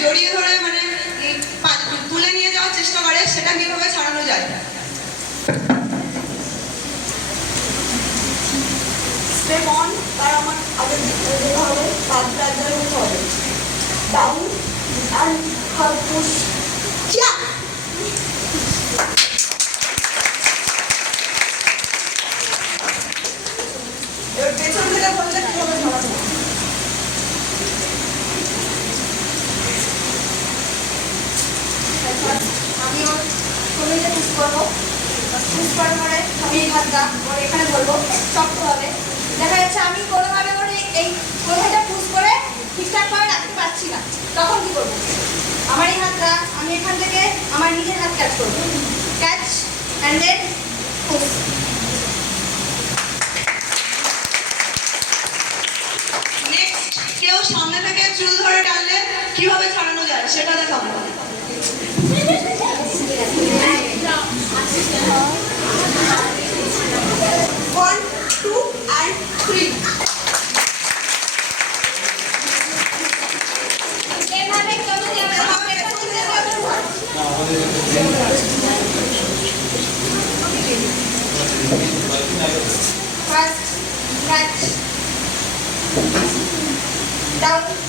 জড়িয়ে ধরে মানে তুলে নিয়ে যাওয়ার চেষ্টা করে সেটা কীভাবে ছাড়ানো যায়? স্টেপ অন তার আমার আগে যেতে হবে পাঁচ রাজার হতে হবে ডাউন অ্যান্ড হার পুশ চা পেছন থেকে বললে আমি ওর কমিতে পুশ করব। পুশ করার পরে আমি হাতটা ওর এখানে ধরবো শক্তভাবে দেখা যাচ্ছে আমি কোনোভাবে ওর এই- কোথাটা পুশ করে ঠিকঠাক করে রাখতে পারছি না। তখন কি করব? আমার এই হাতটা আমি এখান থেকে আমার নিজের হাত ক্যাচ করব। ক্যাচ অ্যান্ড দেন কেউ সামনে থেকে চুল ধরে টানলে কীভাবে ছাড়ানো যায় সেটা দেখাবো ওয়ান টু অ্যান্ড থ্রি এভাবে কেউ যদি আমার পেছন থেকে ধরে First, catch. Down.